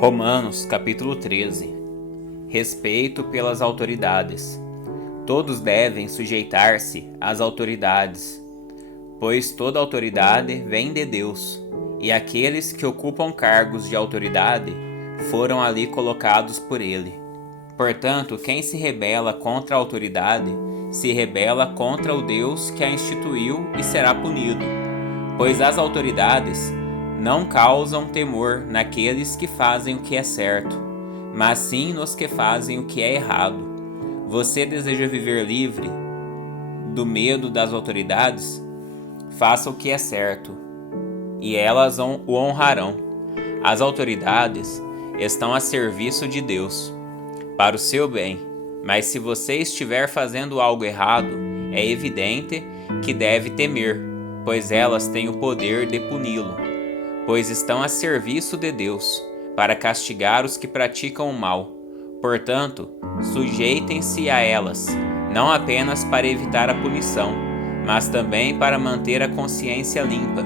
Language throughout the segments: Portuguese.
Romanos, capítulo 13. Respeito pelas autoridades. Todos devem sujeitar-se às autoridades, pois toda autoridade vem de Deus, e aqueles que ocupam cargos de autoridade foram ali colocados por Ele. Portanto, quem se rebela contra a autoridade, se rebela contra o Deus que a instituiu e será punido, pois as autoridades não causam temor naqueles que fazem o que é certo, mas sim nos que fazem o que é errado. Você deseja viver livre do medo das autoridades? Faça o que é certo, e elas o honrarão. As autoridades estão a serviço de Deus, para o seu bem, mas se você estiver fazendo algo errado, é evidente que deve temer, pois elas têm o poder de puni-lo, pois estão a serviço de Deus, para castigar os que praticam o mal. Portanto, sujeitem-se a elas, não apenas para evitar a punição, mas também para manter a consciência limpa.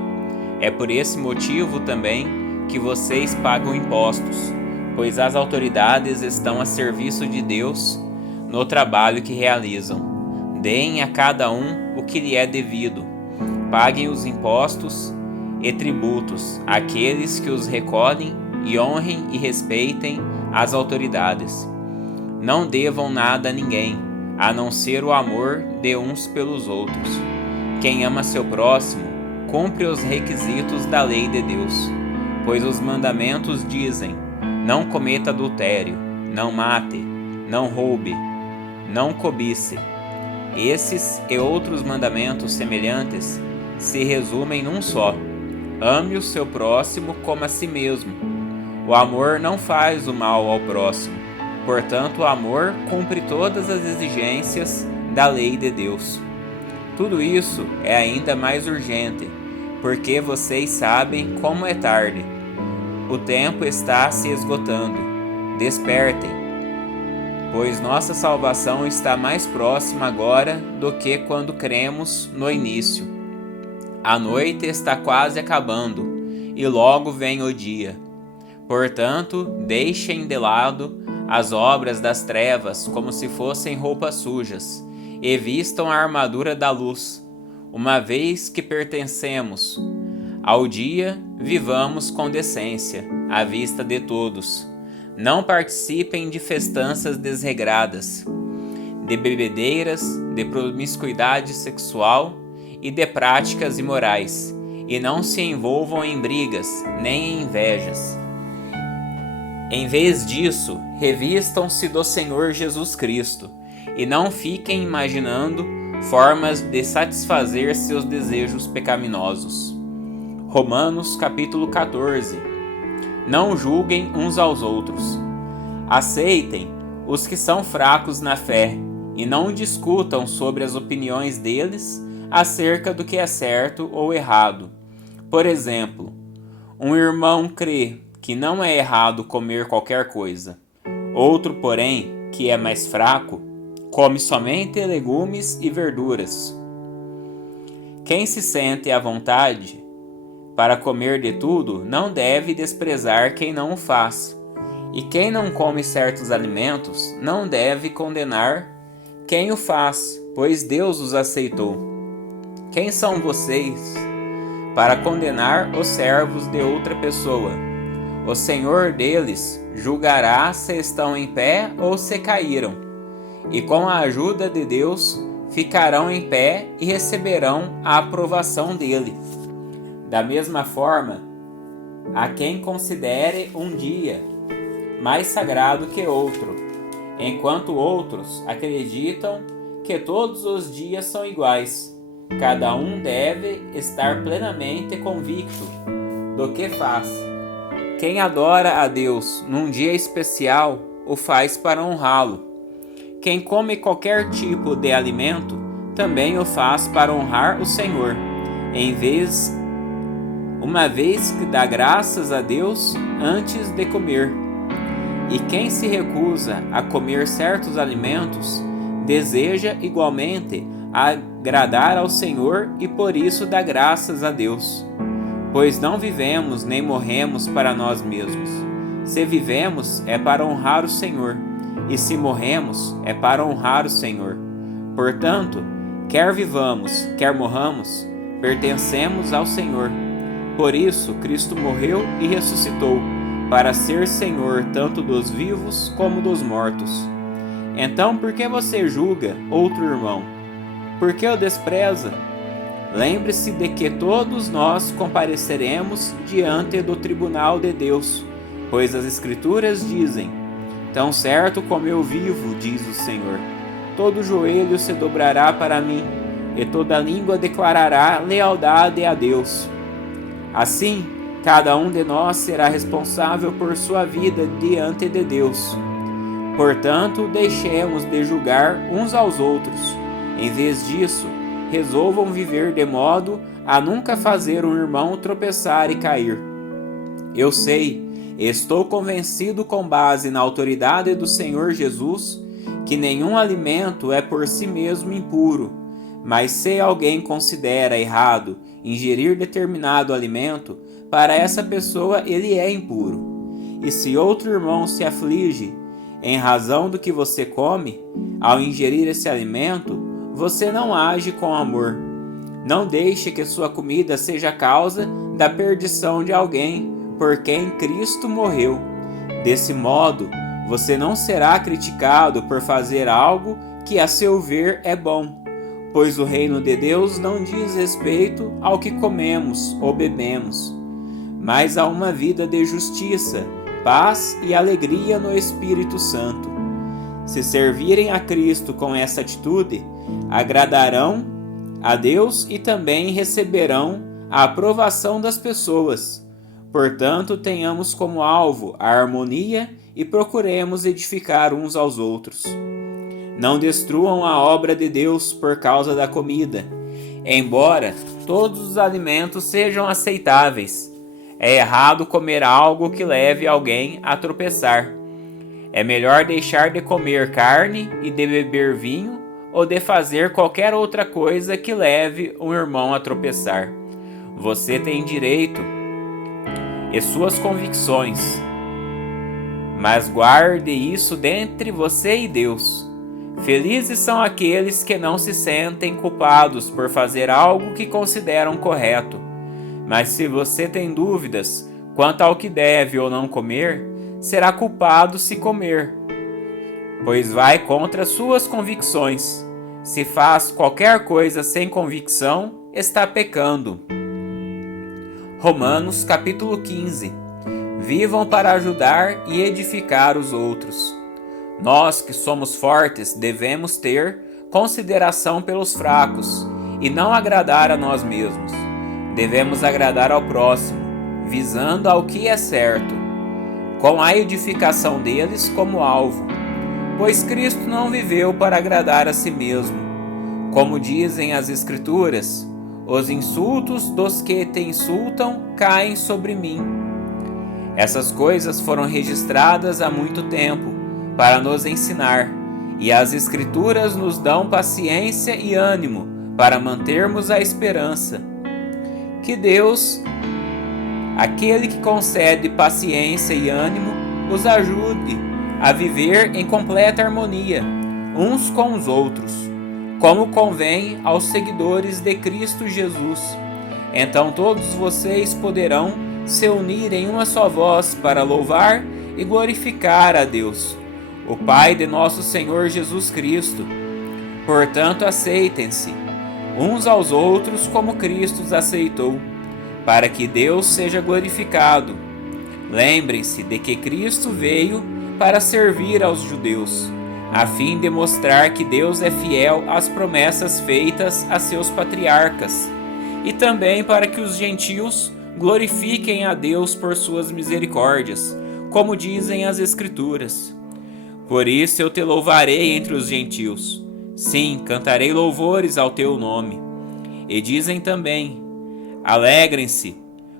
É por esse motivo também que vocês pagam impostos, pois as autoridades estão a serviço de Deus no trabalho que realizam. Deem a cada um o que lhe é devido. Paguem os impostos e tributos àqueles que os recolhem e honrem e respeitem as autoridades. Não devam nada a ninguém, a não ser o amor de uns pelos outros. Quem ama seu próximo, cumpre os requisitos da lei de Deus, pois os mandamentos dizem: não cometa adultério, não mate, não roube, não cobice. Esses e outros mandamentos semelhantes se resumem num só: ame o seu próximo como a si mesmo. O amor não faz o mal ao próximo, portanto o amor cumpre todas as exigências da lei de Deus. Tudo isso é ainda mais urgente, porque vocês sabem como é tarde. O tempo está se esgotando. Despertem, pois nossa salvação está mais próxima agora do que quando cremos no início. A noite está quase acabando, e logo vem o dia. Portanto, deixem de lado as obras das trevas como se fossem roupas sujas, e vistam a armadura da luz. Uma vez que pertencemos ao dia, vivamos com decência, à vista de todos. Não participem de festanças desregradas, de bebedeiras, de promiscuidade sexual e de práticas imorais, e não se envolvam em brigas, nem em invejas. Em vez disso, revistam-se do Senhor Jesus Cristo, e não fiquem imaginando formas de satisfazer seus desejos pecaminosos. Romanos capítulo 14. Não julguem uns aos outros. Aceitem os que são fracos na fé, e não discutam sobre as opiniões deles acerca do que é certo ou errado. Por exemplo, um irmão crê que não é errado comer qualquer coisa. Outro, porém, que é mais fraco, come somente legumes e verduras. Quem se sente à vontade para comer de tudo não deve desprezar quem não o faz. E quem não come certos alimentos não deve condenar quem o faz, pois Deus os aceitou. Quem são vocês para condenar os servos de outra pessoa? O Senhor deles julgará se estão em pé ou se caíram, e com a ajuda de Deus ficarão em pé e receberão a aprovação dele. Da mesma forma, há quem considere um dia mais sagrado que outro, enquanto outros acreditam que todos os dias são iguais. Cada um deve estar plenamente convicto do que faz. Quem adora a Deus num dia especial, o faz para honrá-lo. Quem come qualquer tipo de alimento, também o faz para honrar o Senhor, uma vez que dá graças a Deus antes de comer. E quem se recusa a comer certos alimentos, deseja igualmente agradar ao Senhor e por isso dá graças a Deus. Pois não vivemos nem morremos para nós mesmos, Se vivemos, é para honrar o Senhor, e se morremos, é para honrar o Senhor. Portanto, quer vivamos, quer morramos, pertencemos ao Senhor. Por isso, Cristo morreu e ressuscitou, para ser Senhor tanto dos vivos como dos mortos. Então, por que você julga outro irmão? Por que o despreza? Lembre-se de que todos nós compareceremos diante do tribunal de Deus, pois as Escrituras dizem: tão certo como eu vivo, diz o Senhor, todo joelho se dobrará para mim, e toda língua declarará lealdade a Deus. Assim, cada um de nós será responsável por sua vida diante de Deus. Portanto, deixemos de julgar uns aos outros. Em vez disso, resolvam viver de modo a nunca fazer um irmão tropeçar e cair. Eu sei, estou convencido com base na autoridade do Senhor Jesus, que nenhum alimento é por si mesmo impuro, mas se alguém considera errado ingerir determinado alimento, para essa pessoa ele é impuro. E se outro irmão se aflige em razão do que você come, ao ingerir esse alimento, você não age com amor. Não deixe que sua comida seja causa da perdição de alguém por quem Cristo morreu. Desse modo, você não será criticado por fazer algo que a seu ver é bom, pois o reino de Deus não diz respeito ao que comemos ou bebemos, mas a uma vida de justiça, paz e alegria no Espírito Santo. Se servirem a Cristo com essa atitude, agradarão a Deus e também receberão a aprovação das pessoas. Portanto, tenhamos como alvo a harmonia e procuremos edificar uns aos outros. Não destruam a obra de Deus por causa da comida. Embora todos os alimentos sejam aceitáveis, é errado comer algo que leve alguém a tropeçar. É melhor deixar de comer carne e de beber vinho ou de fazer qualquer outra coisa que leve um irmão a tropeçar. Você tem direito e suas convicções, mas guarde isso dentre você e Deus. Felizes são aqueles que não se sentem culpados por fazer algo que consideram correto. Mas se você tem dúvidas quanto ao que deve ou não comer, será culpado se comer, pois vai contra suas convicções. Se faz qualquer coisa sem convicção, está pecando. Romanos capítulo 15. Vivam para ajudar e edificar os outros. Nós que somos fortes devemos ter consideração pelos fracos e não agradar a nós mesmos. Devemos agradar ao próximo, visando ao que é certo, com a edificação deles como alvo, pois Cristo não viveu para agradar a si mesmo. Como dizem as Escrituras, os insultos dos que te insultam caem sobre mim. Essas coisas foram registradas há muito tempo para nos ensinar, e as Escrituras nos dão paciência e ânimo para mantermos a esperança. Que Deus, aquele que concede paciência e ânimo, os ajude a viver em completa harmonia uns com os outros, como convém aos seguidores de Cristo Jesus. Então todos vocês poderão se unir em uma só voz para louvar e glorificar a Deus, o Pai de nosso Senhor Jesus Cristo. Portanto, aceitem-se uns aos outros como Cristo os aceitou, para que Deus seja glorificado. Lembrem-se de que Cristo veio para servir aos judeus, a fim de mostrar que Deus é fiel às promessas feitas a seus patriarcas, e também para que os gentios glorifiquem a Deus por suas misericórdias, como dizem as Escrituras. Por isso eu te louvarei entre os gentios. Sim, cantarei louvores ao teu nome. E dizem também: alegrem-se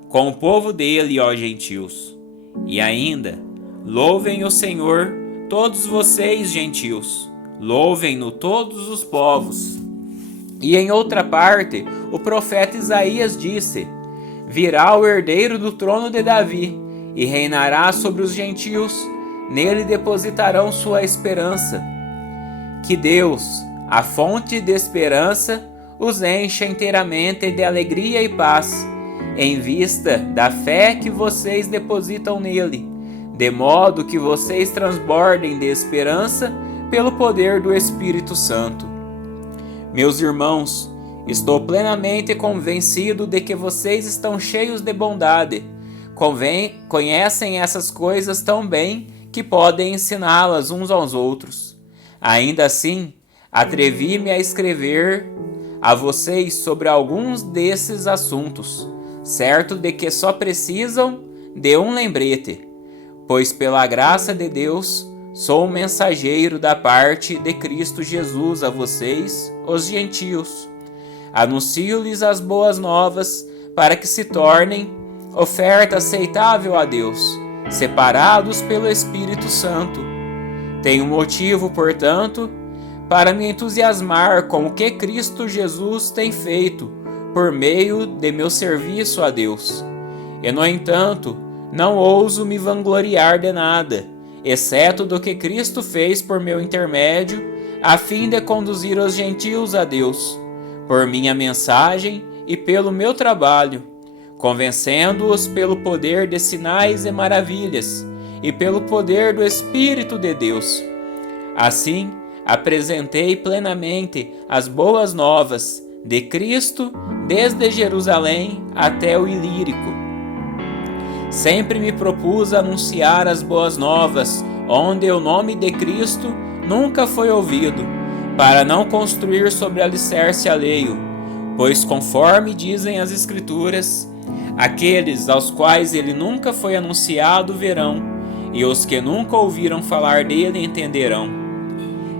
com o povo dele, ó gentios. E ainda, louvem o Senhor, todos vocês, gentios. Louvem-no todos os povos. E em outra parte, o profeta Isaías disse: virá o herdeiro do trono de Davi, e reinará sobre os gentios. Nele depositarão sua esperança. Que Deus, a fonte de esperança, os encha inteiramente de alegria e paz, em vista da fé que vocês depositam nele, de modo que vocês transbordem de esperança pelo poder do Espírito Santo. Meus irmãos, estou plenamente convencido de que vocês estão cheios de bondade, conhecem essas coisas tão bem que podem ensiná-las uns aos outros. Ainda assim, atrevi-me a escrever a vocês sobre alguns desses assuntos, certo de que só precisam de um lembrete, pois pela graça de Deus sou um mensageiro da parte de Cristo Jesus a vocês, os gentios. Anuncio-lhes as boas novas para que se tornem oferta aceitável a Deus, separados pelo Espírito Santo. Tenho motivo, portanto, para me entusiasmar com o que Cristo Jesus tem feito por meio de meu serviço a Deus. E, no entanto, não ouso me vangloriar de nada, exceto do que Cristo fez por meu intermédio, a fim de conduzir os gentios a Deus, por minha mensagem e pelo meu trabalho, convencendo-os pelo poder de sinais e maravilhas, e pelo poder do Espírito de Deus. Assim, apresentei plenamente as boas novas de Cristo desde Jerusalém até o Ilírico. Sempre me propus anunciar as boas novas, onde o nome de Cristo nunca foi ouvido, para não construir sobre alicerce alheio, pois conforme dizem as Escrituras, aqueles aos quais ele nunca foi anunciado verão, e os que nunca ouviram falar dele entenderão.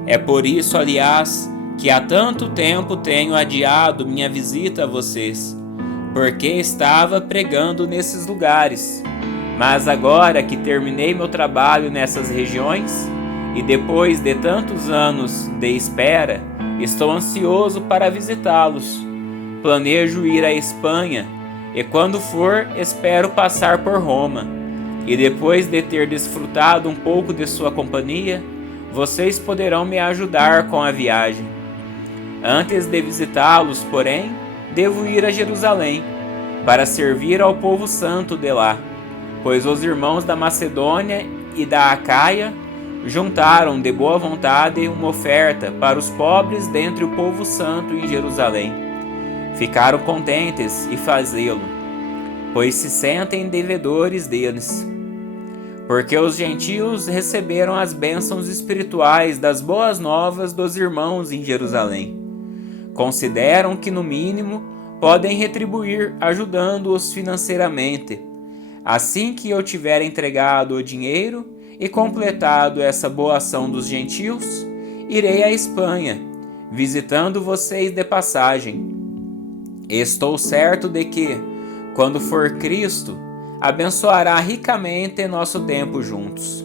É por isso, aliás, que há tanto tempo tenho adiado minha visita a vocês, porque estava pregando nesses lugares. Mas agora que terminei meu trabalho nessas regiões, e depois de tantos anos de espera, estou ansioso para visitá-los. Planejo ir à Espanha, e quando for, espero passar por Roma. E depois de ter desfrutado um pouco de sua companhia, vocês poderão me ajudar com a viagem. Antes de visitá-los, porém, devo ir a Jerusalém, para servir ao povo santo de lá, pois os irmãos da Macedônia e da Acaia juntaram de boa vontade uma oferta para os pobres dentre o povo santo em Jerusalém. Ficaram contentes em fazê-lo, pois se sentem devedores deles. Porque os gentios receberam as bênçãos espirituais das boas novas dos irmãos em Jerusalém. Consideram que, no mínimo, podem retribuir ajudando-os financeiramente. Assim que eu tiver entregado o dinheiro e completado essa boa ação dos gentios, irei à Espanha, visitando vocês de passagem. Estou certo de que, quando for Cristo, abençoará ricamente nosso tempo juntos.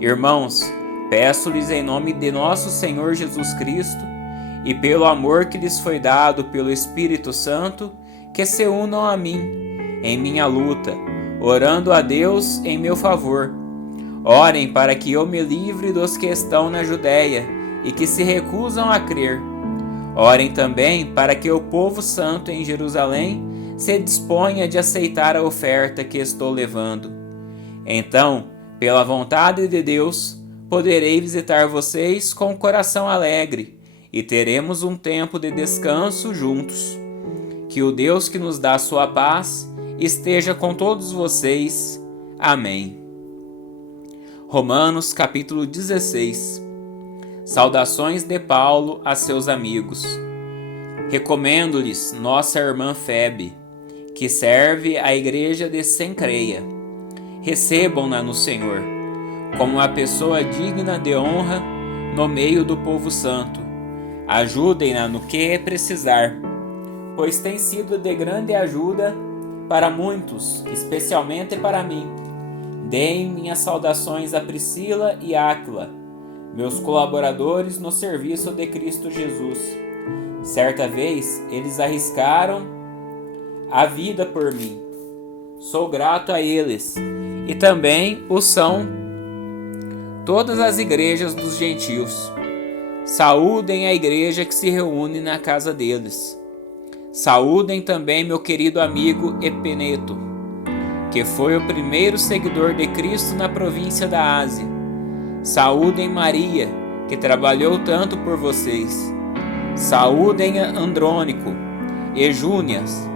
Irmãos, peço-lhes em nome de nosso Senhor Jesus Cristo e pelo amor que lhes foi dado pelo Espírito Santo, que se unam a mim em minha luta, orando a Deus em meu favor. Orem para que eu me livre dos que estão na Judéia e que se recusam a crer. Orem também para que o povo santo em Jerusalém se disponha de aceitar a oferta que estou levando. Então, pela vontade de Deus, poderei visitar vocês com o coração alegre e teremos um tempo de descanso juntos. Que o Deus que nos dá sua paz esteja com todos vocês. Amém. Romanos capítulo 16. Saudações de Paulo a seus amigos. Recomendo-lhes nossa irmã Febe, que serve a igreja de Cencreia. Recebam-na no Senhor, como uma pessoa digna de honra no meio do povo santo. Ajudem-na no que precisar, pois tem sido de grande ajuda para muitos, especialmente para mim. Deem minhas saudações a Priscila e Áquila, meus colaboradores no serviço de Cristo Jesus. Certa vez, eles arriscaram a vida por mim. Sou grato a eles e também o são todas as igrejas dos gentios. Saúdem a igreja que se reúne na casa deles. Saúdem também meu querido amigo Epeneto, que foi o primeiro seguidor de Cristo na província da Ásia. Saúdem Maria, que trabalhou tanto por vocês. Saúdem Andrônico e Júnias,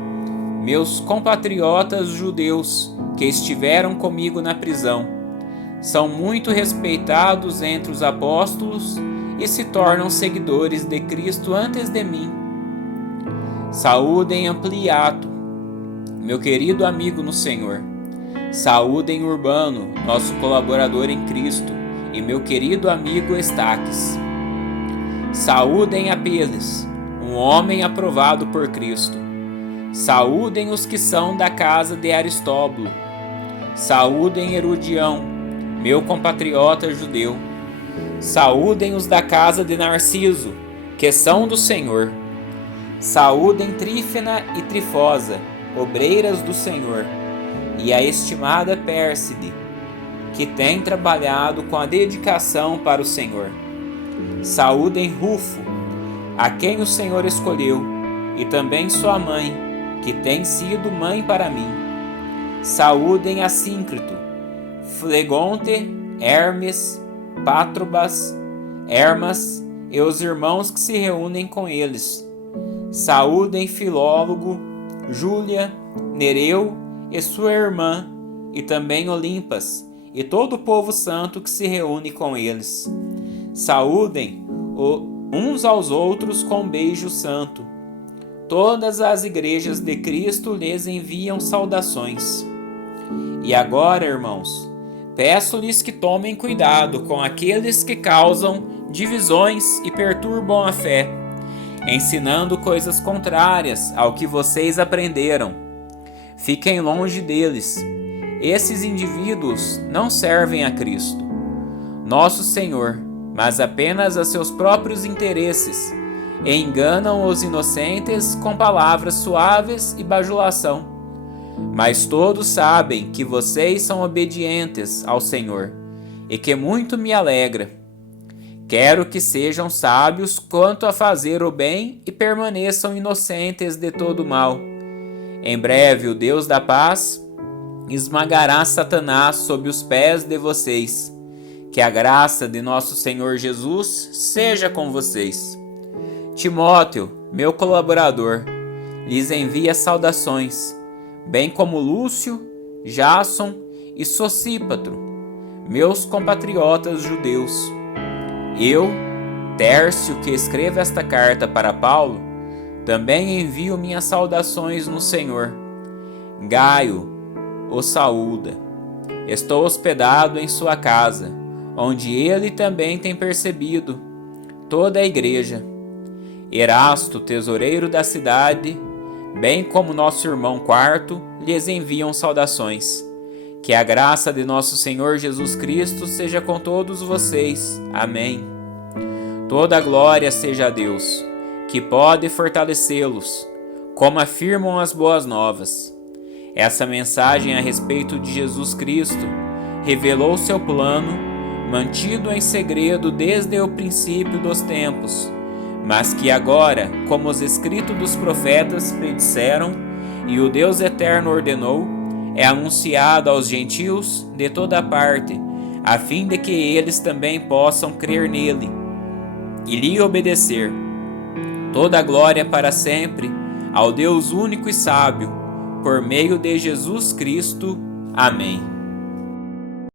meus compatriotas judeus que estiveram comigo na prisão. São muito respeitados entre os apóstolos e se tornam seguidores de Cristo antes de mim. Saúdem Ampliato, meu querido amigo no Senhor. Saúdem Urbano, nosso colaborador em Cristo, e meu querido amigo Estaques. Saúdem Apeles, um homem aprovado por Cristo. Saúdem os que são da casa de Aristóbulo. Saúdem Herodião, meu compatriota judeu. Saúdem os da casa de Narciso, que são do Senhor. Saúdem Trífena e Trifosa, obreiras do Senhor, e a estimada Pérside, que tem trabalhado com a dedicação para o Senhor. Saúdem Rufo, a quem o Senhor escolheu, e também sua mãe, que tem sido mãe para mim. Saúdem Assíncrito, Flegonte, Hermes, Patrobas, Hermas e os irmãos que se reúnem com eles. Saúdem Filólogo, Júlia, Nereu e sua irmã, e também Olimpas, e todo o povo santo que se reúne com eles. Saúdem uns aos outros com um beijo santo. Todas as igrejas de Cristo lhes enviam saudações. E agora, irmãos, peço-lhes que tomem cuidado com aqueles que causam divisões e perturbam a fé, ensinando coisas contrárias ao que vocês aprenderam. Fiquem longe deles. Esses indivíduos não servem a Cristo, nosso Senhor, mas apenas a seus próprios interesses, e enganam os inocentes com palavras suaves e bajulação. Mas todos sabem que vocês são obedientes ao Senhor, e que muito me alegra. Quero que sejam sábios quanto a fazer o bem e permaneçam inocentes de todo mal. Em breve o Deus da paz esmagará Satanás sob os pés de vocês. Que a graça de nosso Senhor Jesus seja com vocês. Timóteo, meu colaborador, lhes envia saudações, bem como Lúcio, Jasson e Sosípatro, meus compatriotas judeus. Eu, Tércio, que escrevo esta carta para Paulo, também envio minhas saudações no Senhor. Gaio o saúda. Estou hospedado em sua casa, onde ele também tem percebido toda a igreja. Erasto, tesoureiro da cidade, bem como nosso irmão Quarto, lhes enviam saudações. Que a graça de nosso Senhor Jesus Cristo seja com todos vocês. Amém. Toda a glória seja a Deus, que pode fortalecê-los, como afirmam as boas novas. Essa mensagem a respeito de Jesus Cristo revelou seu plano, mantido em segredo desde o princípio dos tempos, mas que agora, como os escritos dos profetas predisseram e o Deus eterno ordenou, é anunciado aos gentios de toda parte, a fim de que eles também possam crer nele e lhe obedecer. Toda a glória para sempre ao Deus único e sábio, por meio de Jesus Cristo. Amém.